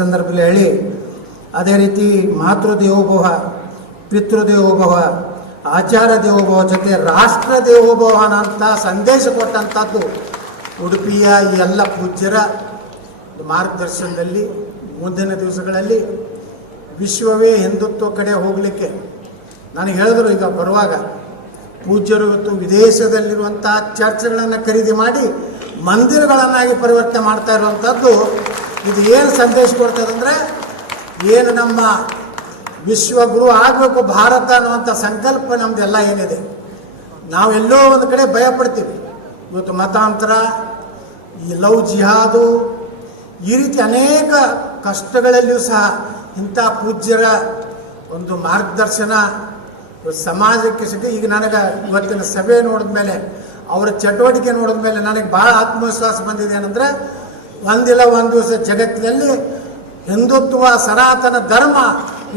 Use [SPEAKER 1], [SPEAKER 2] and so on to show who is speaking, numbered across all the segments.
[SPEAKER 1] ಸಂದರ್ಭದಲ್ಲಿ ಹೇಳಿ ಅದೇ ರೀತಿ ಮಾತೃ ದೇವೋಭವ ಪಿತೃ ದೇವೋಭವ ಆಚಾರ ದೇವೋಭವ ಜೊತೆ ರಾಷ್ಟ್ರ ದೇವೋಭವನ ಅಂತ ಸಂದೇಶ ಕೊಟ್ಟಂಥದ್ದು ಉಡುಪಿಯ ಎಲ್ಲ ಪೂಜ್ಯರ ಮಾರ್ಗದರ್ಶನದಲ್ಲಿ, ಮುಂದಿನ ದಿವಸಗಳಲ್ಲಿ ವಿಶ್ವವೇ ಹಿಂದುತ್ವ ಕಡೆ ಹೋಗಲಿಕ್ಕೆ. ನನಗೆ ಹೇಳಿದ್ರು ಈಗ ಬರುವಾಗ, ಪೂಜ್ಯರು ಇವತ್ತು ವಿದೇಶದಲ್ಲಿರುವಂತಹ ಚರ್ಚ್ಗಳನ್ನು ಖರೀದಿ ಮಾಡಿ ಮಂದಿರಗಳನ್ನಾಗಿ ಪರಿವರ್ತನೆ ಮಾಡ್ತಾ ಇರುವಂಥದ್ದು ಇದು ಏನು ಸಂದೇಶ ಕೊಡ್ತದೆ ಅಂದರೆ ಏನು ನಮ್ಮ ವಿಶ್ವಗುರು ಆಗಬೇಕು ಭಾರತ ಅನ್ನುವಂಥ ಸಂಕಲ್ಪ ನಮ್ಮದೆಲ್ಲ ಏನಿದೆ. ನಾವು ಎಲ್ಲೋ ಒಂದು ಕಡೆ ಭಯಪಡ್ತೀವಿ. ಇವತ್ತು ಮತಾಂತರ, ಈ ಲವ್ ಜಿಹಾದು, ಈ ರೀತಿ ಅನೇಕ ಕಷ್ಟಗಳಲ್ಲಿಯೂ ಸಹ ಇಂಥ ಪೂಜ್ಯರ ಒಂದು ಮಾರ್ಗದರ್ಶನ ಸಮಾಜಕ್ಕೆ ಸಿಕ್ಕ ಈಗ ನನಗೆ ಇವತ್ತಿನ ಸಭೆ ನೋಡಿದ ಮೇಲೆ ಅವರ ಚಟುವಟಿಕೆ ನೋಡಿದ ಮೇಲೆ ನನಗೆ ಭಾಳ ಆತ್ಮವಿಶ್ವಾಸ ಬಂದಿದೆ ಏನಂದರೆ ಒಂದಿಲ್ಲ ಒಂದು ದಿವಸ ಜಗತ್ತಿನಲ್ಲಿ ಹಿಂದುತ್ವ, ಸನಾತನ ಧರ್ಮ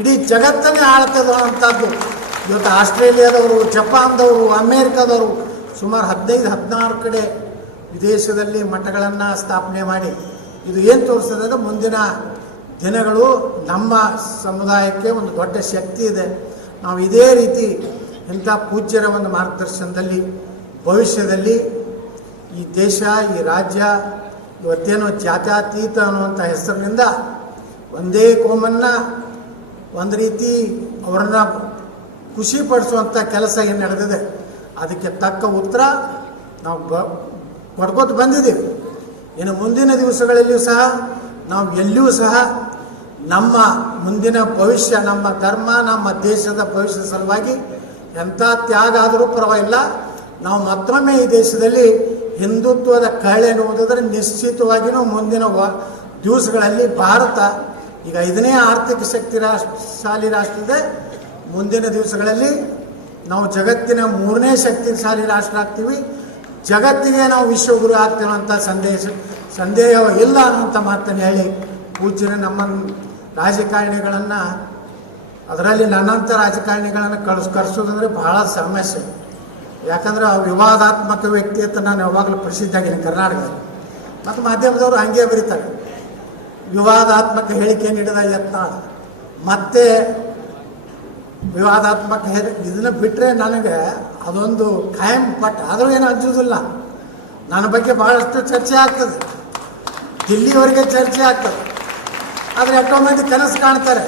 [SPEAKER 1] ಇಡೀ ಜಗತ್ತನ್ನೇ ಆಳ್ತದೆ ಅಂಥದ್ದು ಇವತ್ತು ಆಸ್ಟ್ರೇಲಿಯಾದವರು, ಜಪಾನ್ದವರು, ಅಮೇರಿಕಾದವರು ಸುಮಾರು ಹದಿನೈದು, ಹದಿನಾರು ಕಡೆ ವಿದೇಶದಲ್ಲಿ ಮಠಗಳನ್ನು ಸ್ಥಾಪನೆ ಮಾಡಿ. ಇದು ಏನು ತೋರಿಸ್ತದೆ ಮುಂದಿನ ದಿನಗಳು ನಮ್ಮ ಸಮುದಾಯಕ್ಕೆ ಒಂದು ದೊಡ್ಡ ಶಕ್ತಿ ಇದೆ. ನಾವು ಇದೇ ರೀತಿ ಇಂಥ ಪೂಜ್ಯರ ಒಂದು ಮಾರ್ಗದರ್ಶನದಲ್ಲಿ, ಭವಿಷ್ಯದಲ್ಲಿ ಈ ದೇಶ, ಈ ರಾಜ್ಯ ಇವತ್ತೇನು ಜಾತ್ಯಾತೀತ ಅನ್ನುವಂಥ ಹೆಸರಿನಿಂದ ಒಂದೇ ಕೋಮನ್ನ ಒಂದು ರೀತಿ ಅವರನ್ನ ಖುಷಿ ಪಡಿಸುವಂಥ ಕೆಲಸ ಏನು ನಡೆದಿದೆ, ಅದಕ್ಕೆ ತಕ್ಕ ಉತ್ತರ ನಾವು ಬ ಕೊಡ್ಕೋತ ಬಂದಿದ್ದೀವಿ. ಇನ್ನು ಮುಂದಿನ ದಿವಸಗಳಲ್ಲಿಯೂ ಸಹ ನಾವು ಎಲ್ಲಿಯೂ ಸಹ ನಮ್ಮ ಮುಂದಿನ ಭವಿಷ್ಯ, ನಮ್ಮ ಧರ್ಮ, ನಮ್ಮ ದೇಶದ ಭವಿಷ್ಯದ ಸಲುವಾಗಿ ಎಂಥ ತ್ಯಾಗ ಆದರೂ ಪರವಾಗಿಲ್ಲ. ನಾವು ಮತ್ತೊಮ್ಮೆ ಈ ದೇಶದಲ್ಲಿ ಹಿಂದುತ್ವದ ಕಳೆ ಓದಿದ್ರೆ ನಿಶ್ಚಿತವಾಗಿಯೂ ಮುಂದಿನ ದಿವಸಗಳಲ್ಲಿ ಭಾರತ, ಈಗ ಐದನೇ ಆರ್ಥಿಕ ಶಕ್ತಿ ರಾಷ್ಟ್ರ ಶಾಲಿ ರಾಷ್ಟ್ರ ಇದೆ ಮುಂದಿನ ದಿವಸಗಳಲ್ಲಿ ನಾವು ಜಗತ್ತಿನ ಮೂರನೇ ಶಕ್ತಿಶಾಲಿ ರಾಷ್ಟ್ರ ಆಗ್ತೀವಿ. ಜಗತ್ತಿಗೆ ನಾವು ವಿಶ್ವಗುರು ಅಂತ ಸಂದೇಶ, ಸಂದೇಹ ಇಲ್ಲ ಅನ್ನುವಂಥ ಮಾತನ್ನು ಹೇಳಿ ಪೂಜ್ಯ ನಮ್ಮ ರಾಜಕಾರಣಿಗಳನ್ನು, ಅದರಲ್ಲಿ ನನ್ನಂಥ ರಾಜಕಾರಣಿಗಳನ್ನು ಕಳ್ಸಿ ಬಹಳ ಸಮಸ್ಯೆ. ಯಾಕಂದ್ರೆ ಆ ವಿವಾದಾತ್ಮಕ ವ್ಯಕ್ತಿ ಅಂತ ನಾನು ಯಾವಾಗಲೂ ಪ್ರಸಿದ್ಧ ಆಗಿದ್ದೀನಿ ಕರ್ನಾಟಕದಲ್ಲಿ. ಮತ್ತು ಮಾಧ್ಯಮದವರು ಹಂಗೆ ಬರೀತಾರೆ. ವಿವಾದಾತ್ಮಕ ಹೇಳಿಕೆ ನೀಡಿದ ಯತ್ನ ಮತ್ತೆ ವಿವಾದಾತ್ಮಕ ಇದನ್ನು ಬಿಟ್ಟರೆ ನನಗೆ ಅದೊಂದು ಖಾಯಂ ಪಟ್ಟ. ಆದರೂ ಏನು ಅಂಜುವುದಿಲ್ಲ ನನ್ನ ಬಗ್ಗೆ ಭಾಳಷ್ಟು ಚರ್ಚೆ ಆಗ್ತದೆ. ದಿಲ್ಲಿವರೆಗೆ ಚರ್ಚೆ ಆಗ್ತದೆ. ಆದರೆ ಎಷ್ಟೋ ಮಂದಿ ಕನಸು ಕಾಣ್ತಾರೆ.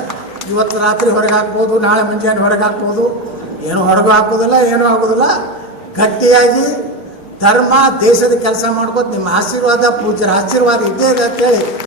[SPEAKER 1] ಇವತ್ತು ರಾತ್ರಿ ಹೊರಗೆ ಹಾಕ್ಬೋದು, ನಾಳೆ ಮುಂಜಾನೆ ಹೊರಗೆ ಹಾಕ್ಬೋದು. ಏನು ಹೊರಗೂ ಹಾಕೋದಿಲ್ಲ, ಏನೂ ಆಗೋದಿಲ್ಲ. ಗಟ್ಟಿಯಾಗಿ ಧರ್ಮ ದೇಶದ ಕೆಲಸ ಮಾಡ್ಕೋತ ನಿಮ್ಮ ಆಶೀರ್ವಾದ ಪೂಜ್ಯರ ಆಶೀರ್ವಾದ ಇದ್ದೇ ಇದೆ ಅಂತೇಳಿ